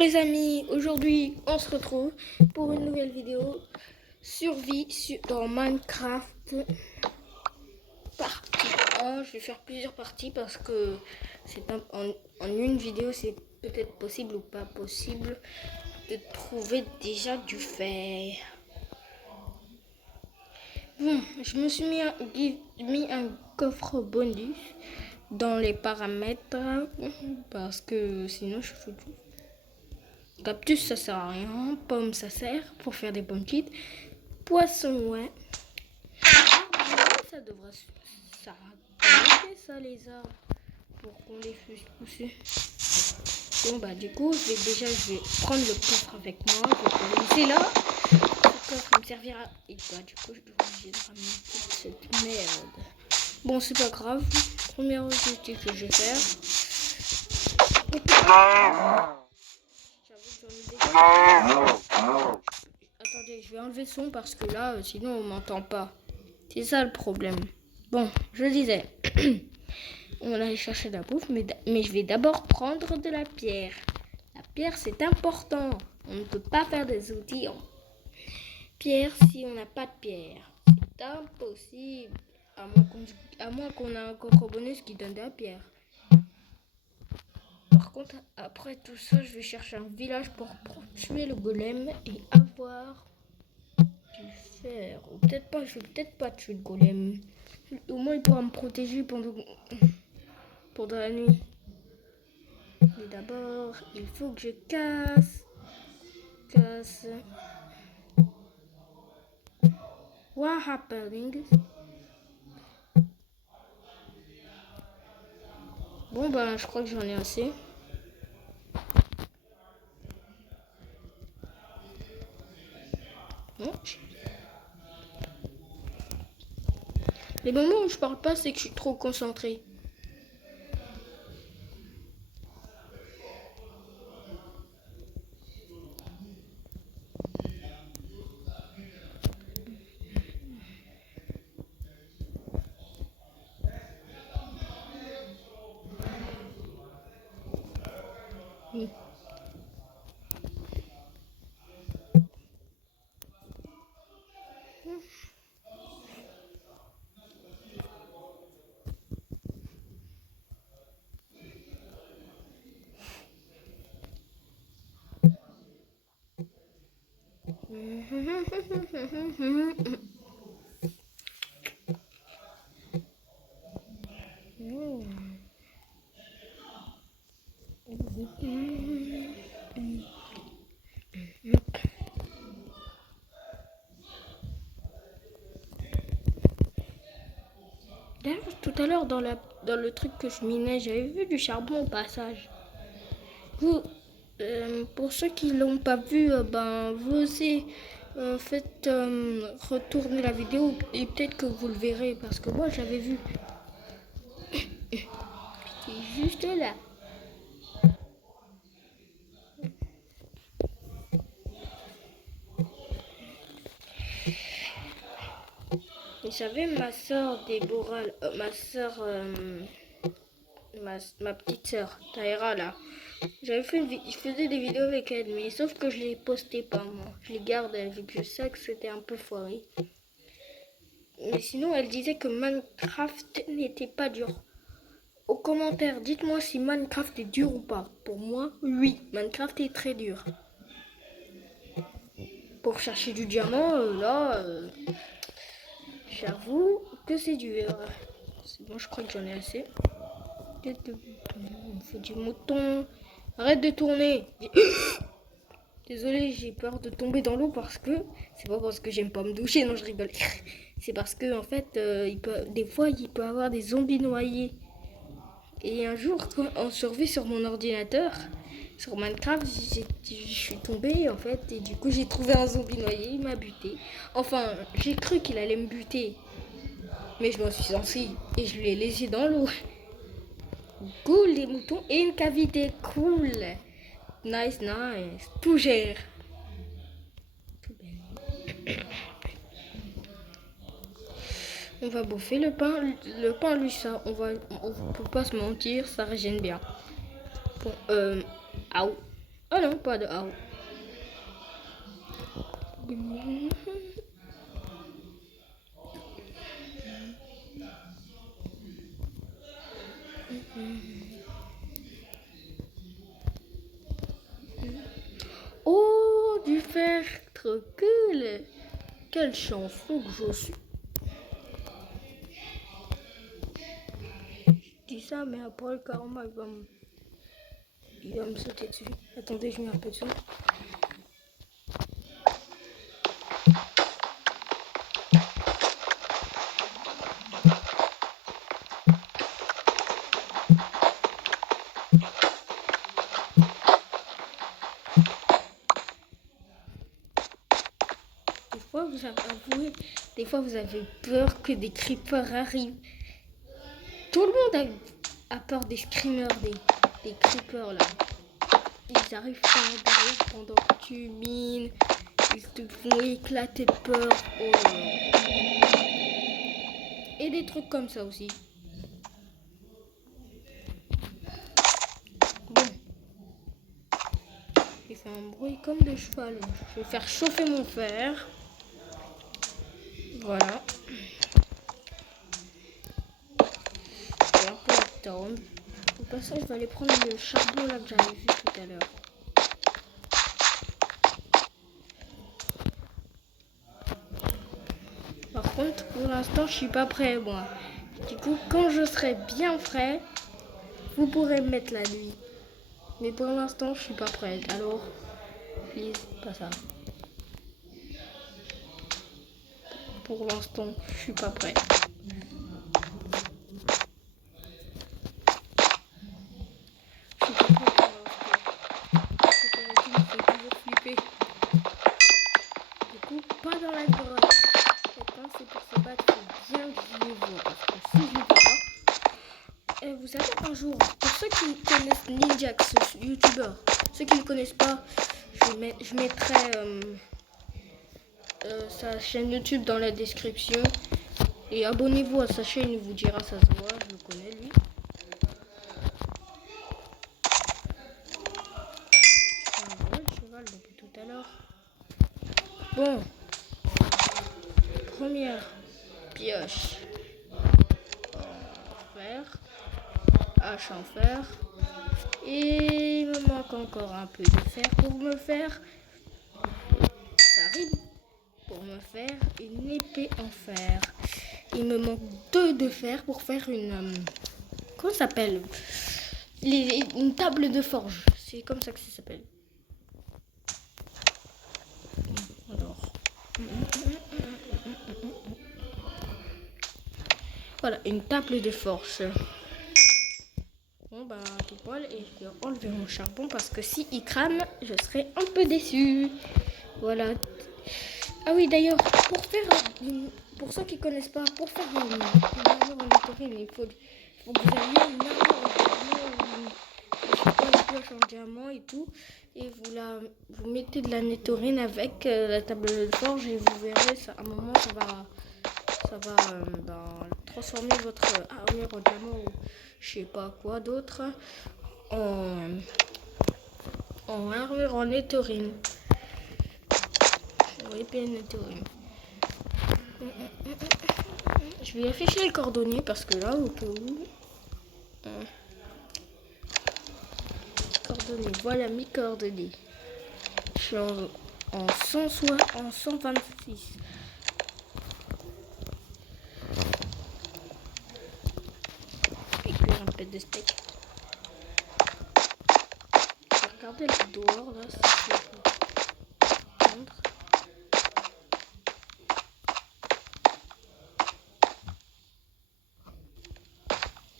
Les amis, aujourd'hui on se retrouve pour une nouvelle vidéo survie dans Minecraft partie 1. Je vais faire plusieurs parties parce que c'est en une vidéo c'est peut-être possible ou pas possible de trouver déjà du fer. Bon, je me suis mis un coffre bonus dans les paramètres parce que sinon je suis foutu. Cactus ça sert à rien, pomme ça sert pour faire des pommes quittes, poisson ouais, ça devrait ça les arbres pour qu'on les fasse pousser. Bon bah du coup je vais prendre le coffre avec moi, je vais le laisser là, le coffre il me servira et bah du coup je dois obligé de ramener toute cette merde. Bon c'est pas grave, premier objectif que je vais faire. Attendez, je vais enlever le son parce que là, sinon on m'entend pas. C'est ça le problème. Bon, je disais, on va aller chercher de la bouffe, mais je vais d'abord prendre de la pierre. La pierre, c'est important. On ne peut pas faire des outils en pierre si on n'a pas de pierre. C'est impossible. À moins qu'on ait un coffre bonus qui donne de la pierre. Par contre, après tout ça, je vais chercher un village pour tuer le golem et avoir du fer. Ou peut-être pas, je vais peut-être pas tuer le golem. Au moins, il pourra me protéger pendant la nuit. Mais d'abord, il faut que je casse. What happening? Bon, ben, je crois que j'en ai assez. Non. Les moments où je parle pas, c'est que je suis trop concentré. D'ailleurs, tout à l'heure, dans le truc que je minais, j'avais vu du charbon au passage. Pour ceux qui l'ont pas vu, ben, vous aussi, faites retourner la vidéo et peut-être que vous le verrez parce que moi, j'avais vu. C'est juste là. Vous savez, ma soeur Déborah, ma petite soeur Taïra là, je faisais des vidéos avec elle, mais sauf que je les postais pas moi. Je les garde vu que je sais que c'était un peu foiré. Mais sinon, elle disait que Minecraft n'était pas dur. Aux commentaires, dites-moi si Minecraft est dur ou pas. Pour moi, oui, Minecraft est très dur. Pour chercher du diamant, j'avoue que c'est dur. C'est bon, je crois que j'en ai assez. Il faut du mouton. Arrête de tourner. Désolée, j'ai peur de tomber dans l'eau parce que c'est pas parce que j'aime pas me doucher, non je rigole. C'est parce que en fait, des fois il peut y avoir des zombies noyés. Et un jour, en survie sur mon ordinateur, sur Minecraft, je suis tombée en fait et du coup j'ai trouvé un zombie noyé, il m'a buté. Enfin, j'ai cru qu'il allait me buter, mais je m'en suis sortie et je l'ai laissé dans l'eau. Cool, les moutons et une cavité, cool. Nice, tout gère. Tout bien. On va bouffer le pain, lui ça, on peut pas se mentir, ça régène bien. Bon, Ah non, pas de arbre. Oh, du fer trop cool. Quelle chanson que je suis. Je dis ça, mais après le karma, il va me sauter dessus. Attendez, je mets un peu de son. Des fois vous avez peur que des creepers arrivent. Tout le monde a peur des screamers, des creepers là. Ils arrivent par derrière pendant que tu mines. Ils te font éclater de peur. Oh là là. Et des trucs comme ça aussi. Bon. Il fait un bruit comme de cheval. Je vais faire chauffer mon fer. Voilà. Je vais un peu attendre. Au passage, je vais aller prendre le charbon là que j'avais vu tout à l'heure. Par contre, pour l'instant, je suis pas prêt, moi. Du coup, quand je serai bien prêt, vous pourrez me mettre la nuit. Mais pour l'instant, je suis pas prête. Alors, please, pas ça. Pour l'instant, je suis pas prêt. Je suis pas prêt pour l'instant. Cette me fait toujours flipper. Du coup, pas dans la grotte. Maintenant, c'est pour se battre, faut bien que je les vois. Parce que si je ne vois pas, vous savez, un jour, pour ceux qui connaissent Ninjax, ce youtubeur, ceux qui ne le connaissent pas, je mettrai sa chaîne YouTube dans la description. Et abonnez-vous à sa chaîne, il vous dira, ça se voit, je le connais lui. Je vois le cheval depuis tout à l'heure. Bon. Première pioche en fer. Hache en fer. Et il me manque encore un peu de fer pour me faire. Ça arrive. Pour me faire une épée en fer. Il me manque 2 de fer pour faire une... comment ça s'appelle? Une table de forge. C'est comme ça que ça s'appelle. Alors... voilà, une table de forge. Bon bah tout poil, et je vais enlever mon charbon parce que si il crame, je serai un peu déçue. Voilà. Ah oui, d'ailleurs, pour ceux qui connaissent pas, pour faire une armure en netherine, il faut que vous ayez une armure en diamant, une pioche en diamant et tout, et vous mettez de la netherine avec la table de forge et vous verrez, ça, à un moment ça va transformer votre armure en diamant ou je sais pas quoi d'autre en armure en netherine. Épée netherine. Je vais afficher les coordonnées parce que là, au cas où. Coordonnées, voilà mes coordonnées. Je suis en 126. Et puis un peu de steak. Je vais regarder le dehors là, si je peux prendre.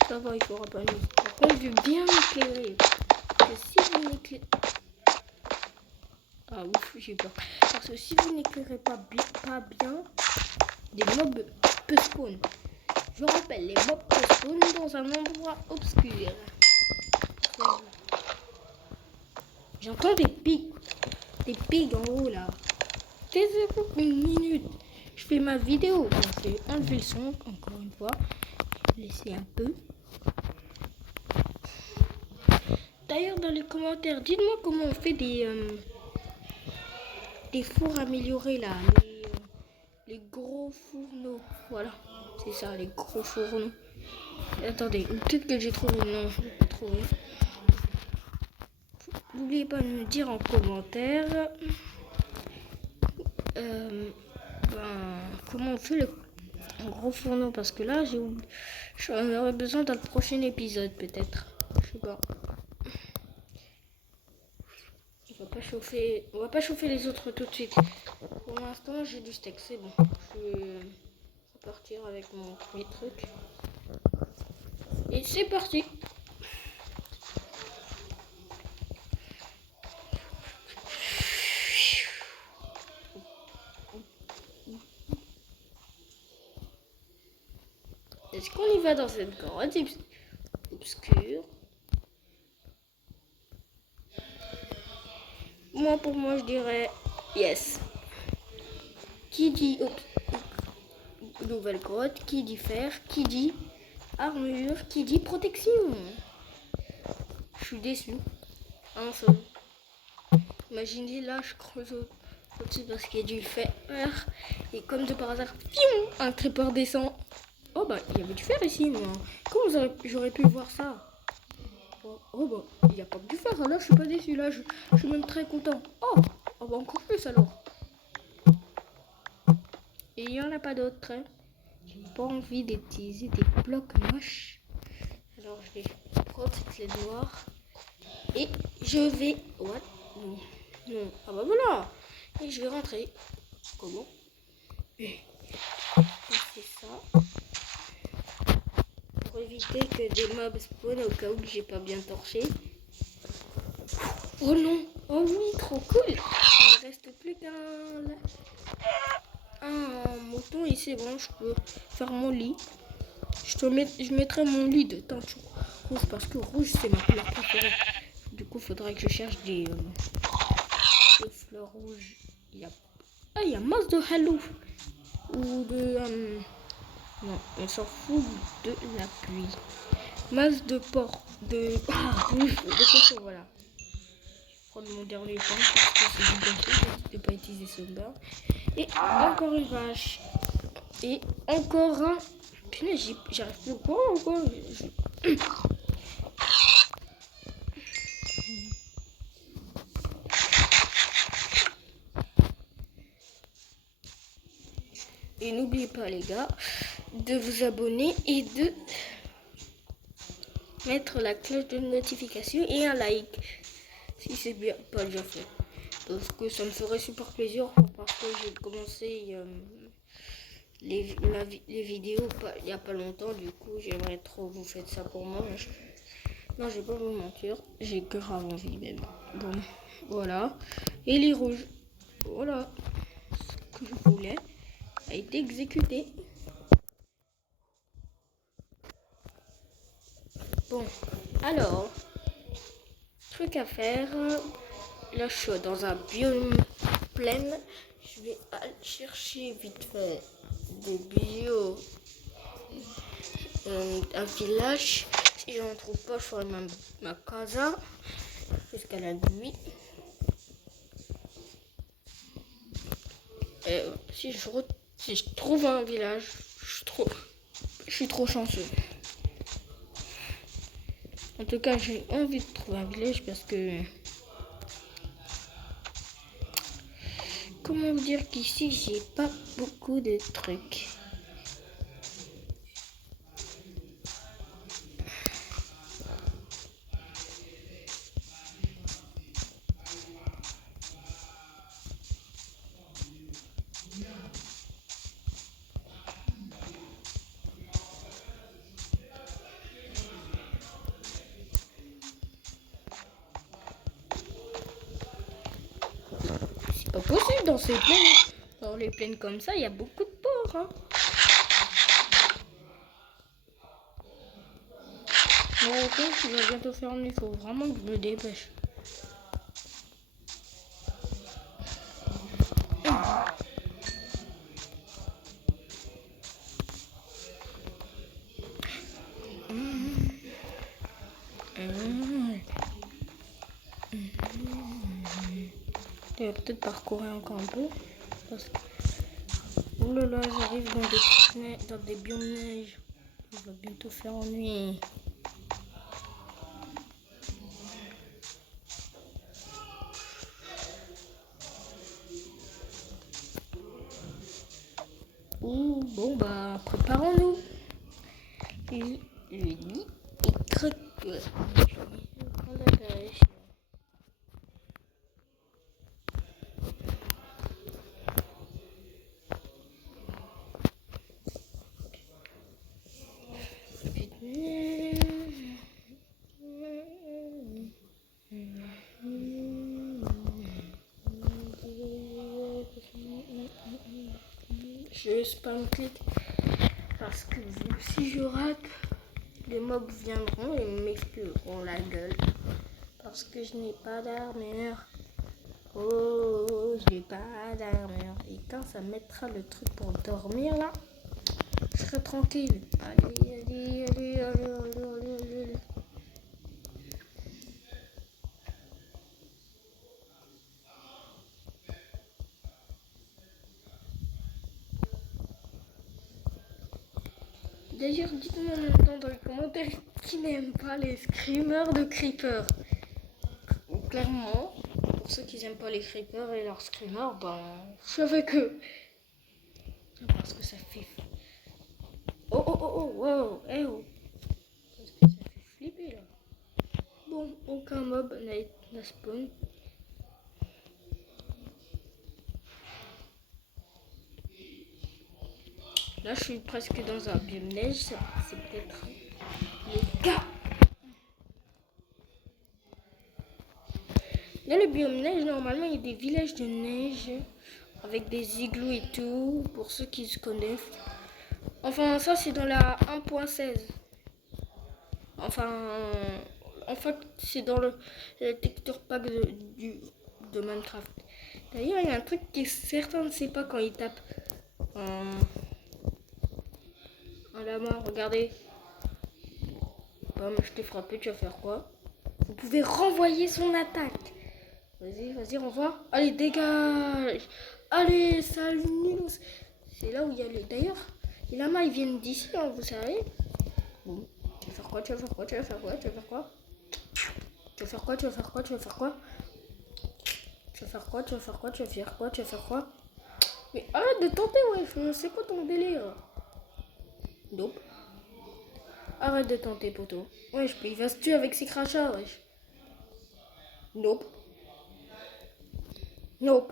Ça va, il faudra pas mieux. Par contre, je vais bien m'éclairer. Parce que si vous n'éclairez... ah ouf, j'ai peur. Parce que si vous n'éclairez pas bien, des mobs peuvent spawn. Je rappelle, les mobs peuvent spawn dans un endroit obscur. J'entends des pigs en haut là. Taisez-vous une minute. Je fais ma vidéo. Bon, je vais enlever le son encore une fois. Laisser un peu. D'ailleurs, dans les commentaires, dites-moi comment on fait des fours améliorés là, les gros fourneaux. Voilà, c'est ça, les gros fourneaux. Attendez, peut-être que j'ai trouvé. Non, je n'ai pas trouvé. N'oubliez pas de me dire en commentaire comment on fait le gros fourneau, parce que là j'en aurais besoin dans le prochain épisode peut-être. Je sais pas. On va pas chauffer les autres tout de suite. Pour l'instant j'ai du steak, c'est bon. Je vais repartir avec mes trucs. Et c'est parti. Est-ce qu'on y va dans cette grotte obscure? Pour moi, je dirais yes. Qui dit nouvelle grotte, qui dit fer, qui dit armure, qui dit protection. Je suis déçu. Un seul. Imaginez là, je creuse au-dessus parce qu'il y a du fer. Et comme de par hasard, un creeper descend. Oh bah, il y avait du fer ici, moi. Comment j'aurais pu voir ça? Oh bah, il n'y a pas que du fer. Là, je suis pas déçu. Là, je suis même très content. Oh bah, encore plus alors. Et il n'y en a pas d'autres. Hein. J'ai pas envie d'utiliser des blocs moches. Alors, je vais prendre cette clé noire. Et je vais... What? Non. Non. Ah bah voilà. Et je vais rentrer. Comment? C'est ça. Pour éviter que des mobs spawnent au cas où j'ai pas bien torché. Oh non. Oh oui, trop cool. Il ne reste plus qu'un mouton et c'est bon, je peux faire mon lit. Je mettrai mon lit de teinte rouge parce que rouge c'est ma couleur préférée. Du coup, il faudrait que je cherche des fleurs rouges. Il y a masse de halo ou de non, on s'en fout de la pluie. Masse de porc, de cochon, voilà. Je vais prendre mon dernier point parce que c'est du de pas utiliser ce beurre. Et encore une vache. Et encore un. Punaise, j'arrive plus quoi encore. Et n'oubliez pas les gars de vous abonner et de mettre la cloche de notification et un like si c'est bien pas déjà fait, parce que ça me ferait super plaisir, parce que j'ai commencé les vidéos il n'y a pas longtemps. Du coup j'aimerais trop vous faites ça pour moi. Non, je vais pas vous mentir, j'ai grave envie même. Bon, voilà. Et les rouges, voilà, ce que je voulais a été exécuté. Bon, alors, truc à faire. Là, je suis dans un biome plein. Je vais aller chercher vite fait des bio, un village. Si je n'en trouve pas, je ferai ma casa jusqu'à la nuit. Et si je trouve un village, je suis trop chanceux. En tout cas, j'ai envie de trouver un village parce que... Comment vous dire qu'ici, j'ai pas beaucoup de trucs. C'est pas possible dans ces plaines. Dans les plaines comme ça, il y a beaucoup de porcs. Hein. Bon, ok, je vais bientôt fermer. Il faut vraiment que je me dépêche. Il va peut-être parcourir encore un peu. Parce que... Oh là là, j'arrive dans des biomes neige. Il va bientôt faire nuit. Ouh, bon bah, préparons-nous. Lui dit, il croque. Je vais prendre la pêche. Je spam clic parce que si je rate, les mobs viendront et m'exploseront la gueule parce que je n'ai pas d'armure. Oh, je n'ai pas d'armure. Et quand ça mettra le truc pour dormir là, je serai tranquille. Allez, allez, allez, allez, allez, allez, allez. D'ailleurs, dites-moi maintenant dans les commentaires qui n'aime pas les screamers de creeper. Clairement, pour ceux qui n'aiment pas les creepers et leurs screamers, ben, je suis avec eux. Parce que ça fait... Oh, oh, oh, oh, wow, eh oh. Parce que ça fait flipper, là. Bon, aucun mob n'a spawn. Là, je suis presque dans un biome neige. C'est peut-être le cas. Dans le biome neige, normalement, il y a des villages de neige avec des igloos et tout, pour ceux qui se connaissent. Enfin, ça, c'est dans la 1.16. Enfin, en fait, c'est dans le texture pack de Minecraft. D'ailleurs, il y a un truc que certains ne savent pas quand ils tapent en la main. Regardez. Bam, je t'ai frappé, tu vas faire quoi? Vous pouvez renvoyer son attaque. Vas-y, vas-y, renvoie. Allez, dégage. Allez, salut Nilos. C'est là où il y a les... D'ailleurs, les lamas, ils viennent d'ici, hein, vous savez. Bon. Tu vas faire quoi? Tu vas faire quoi? Tu vas faire quoi? Tu vas faire quoi? Tu vas faire quoi? Tu vas faire quoi? Tu vas faire quoi? Tu vas faire quoi? Tu vas faire quoi? Tu vas faire quoi? Tu vas faire quoi? Mais arrête de tenter, wesh. C'est quoi ton délire? Nope. Arrête de tenter, poteau. Wesh, il va se tuer avec ses crachats, wesh. Nope. Nope.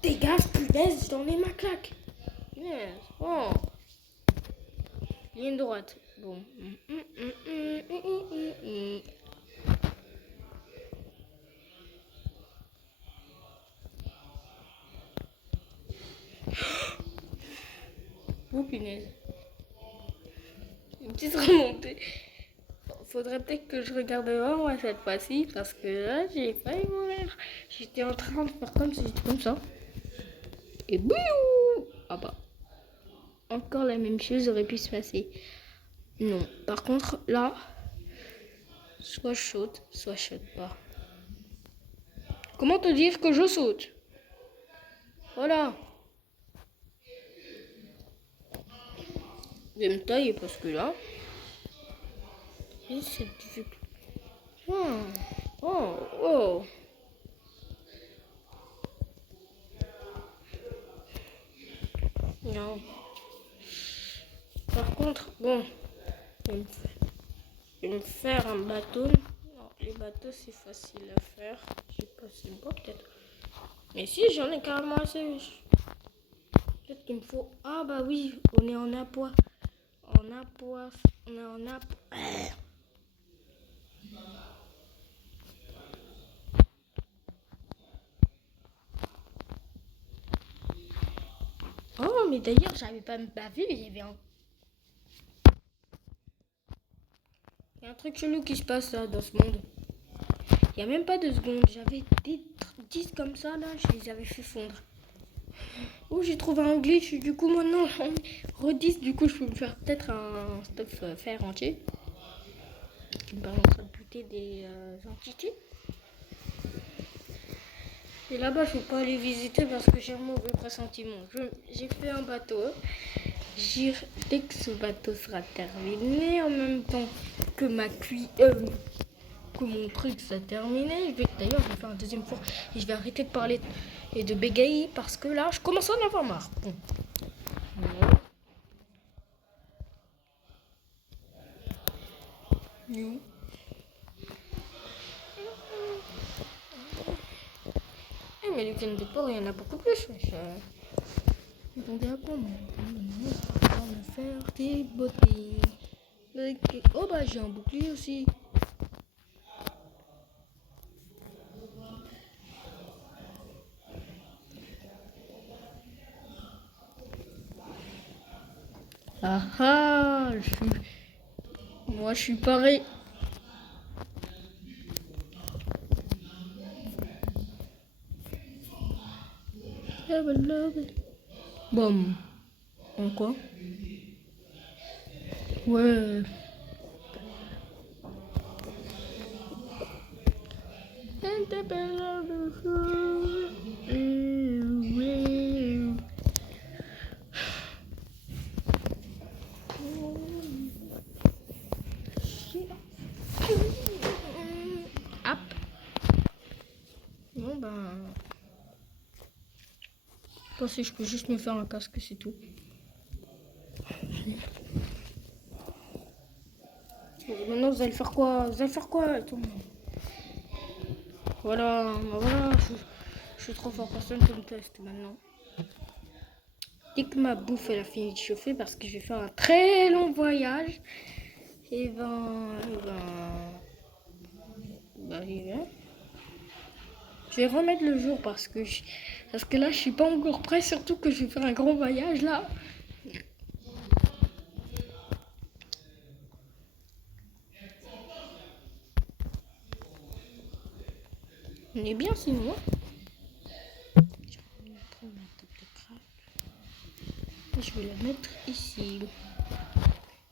Dégage, punaise, j'en ai ma claque. Yes. Oh. Ligne droite. Bon. Oh punaise. Une petite remontée. Faudrait peut-être que je regarde devant moi cette fois-ci parce que là j'ai failli mourir. J'étais en train de faire comme si j'étais comme ça. Et bouillou. Ah bah. Encore la même chose aurait pu se passer. Non. Par contre là, soit je saute, soit je saute pas. Comment te dire que je saute? Voilà. Je vais me tailler parce que là, c'est difficile. Oh. Non. Par contre, bon, je vais me faire un bateau. Non, les bateaux c'est facile à faire. Je sais pas si c'est bon peut-être. Mais si, j'en ai carrément assez. Peut-être qu'il me faut... Ah bah oui, on est en appoint. On est en appoint. Oh, mais d'ailleurs, j'avais pas vu, il y avait il y a un truc chelou qui se passe là, dans ce monde. Il n'y a même pas 2 secondes. J'avais des 10 comme ça, là, je les avais fait fondre. Oh, j'ai trouvé un glitch, du coup, maintenant, redis, du coup, je peux me faire peut-être un stuff fer entier. Qui me permettra de buter des entités. Et là-bas, je ne peux pas aller visiter parce que j'ai un mauvais pressentiment. J'ai fait un bateau. Dès que ce bateau sera terminé, en même temps que que mon truc sera terminé, d'ailleurs, je vais faire un deuxième four et je vais arrêter de parler et de bégayer parce que là, je commence à en avoir marre. Bon. Voilà. Mais les veines de porc, il y en a beaucoup plus. Attendez à quoi, moi? On va me faire des beautés. Oh bah j'ai un bouclier aussi. Ah ah, moi je suis pareil. Bon, en quoi? Ouais. Hop. Bon ben, je pense que je peux juste me faire un casque, c'est tout. Maintenant vous allez faire quoi? Vous allez faire quoi tout le monde? Voilà, je suis trop fort, personne ne me teste maintenant. Dès que ma bouffe elle a fini de chauffer, parce que je vais faire un très long voyage, et je vais remettre le jour parce que là je suis pas encore prêt, surtout que je vais faire un grand voyage là. On est bien sinon. Je vais la mettre ici.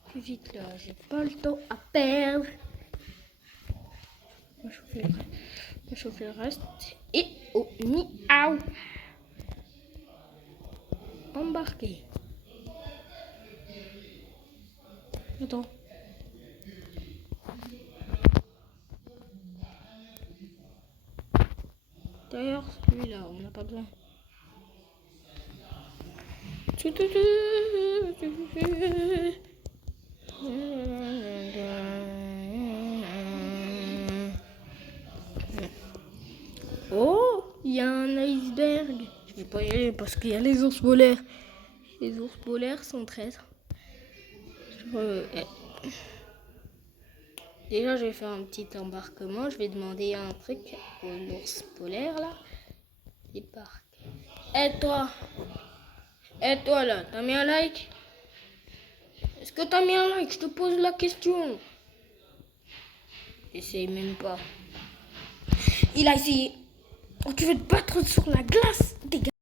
Plus vite là, j'ai pas le temps à perdre. On va chauffer le reste. Et au miaou. Embarqué. Attends. D'ailleurs, celui-là, on n'a pas besoin. Oh, il y a un iceberg. Je vais pas y aller parce qu'il y a les ours polaires. Les ours polaires sont traîtres. Déjà, je vais faire un petit embarquement. Je vais demander un truc aux ours polaires là. Débarque. Et toi là, t'as mis un like? Est-ce que t'as mis un like? Je te pose la question. Essaye même pas. Il a essayé. Oh, tu veux te battre sur la glace? Dégage.